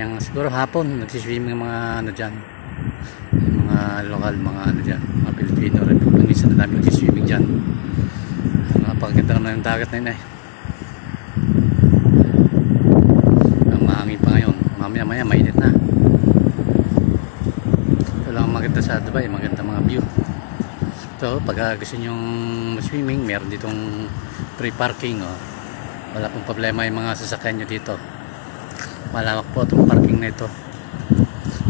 mamayang siguro hapon nagsiswimming mga ano dyan, mga lokal, mga ano dyan, mga Pilipino rin. Minsan na dami nagsiswimming dyan. Napakaganda naman yung dagat na yun eh. Ang mahangin pa ngayon, mamaya maya mainit na. Ito lang ang maganda sa Dubai, maganda mga view. So pag gusto nyong swimming, meron ditong free parking, oh. Wala pong problema yung mga sasakyan nyo dito. Malawak po itong parking na ito.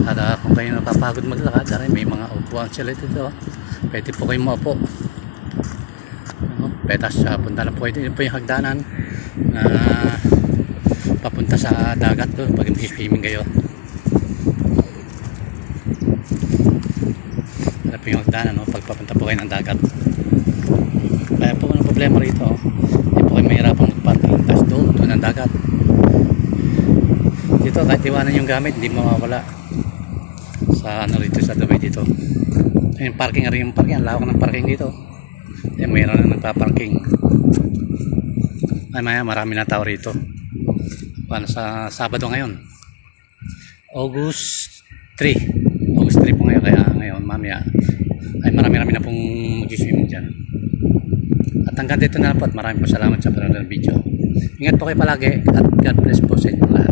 At kung kayo napapagod maglakad, may mga upuan sila dito. Pwede po kayo maupo. Petas punta na po ito. Yun po yung hagdanan na papunta sa dagat doon pag swimming kayo. Ano po yung hagdanan, no? Pag papunta po kayo ng dagat. Kaya po ang problema rito, hindi po kayo mahirapang magparking. Tapos doon ang dagat. Dito kahit iwanan yung gamit, hindi mawawala sa ano rito sa Dubai dito. Yung parking rin, yung parking, ang lawak ng parking dito. Yan, mayroon na nagpa-parking. Ay maya, marami na tao rito. Paano sa Sabado ngayon, August 3 po ngayon. Kaya ngayon mamaya ay marami na pong mag-swimming dyan. At hanggang dito na lang po at maraming po salamat sa panonood ng video. Ingat po kayo palagi at God bless po sa inyo lahat.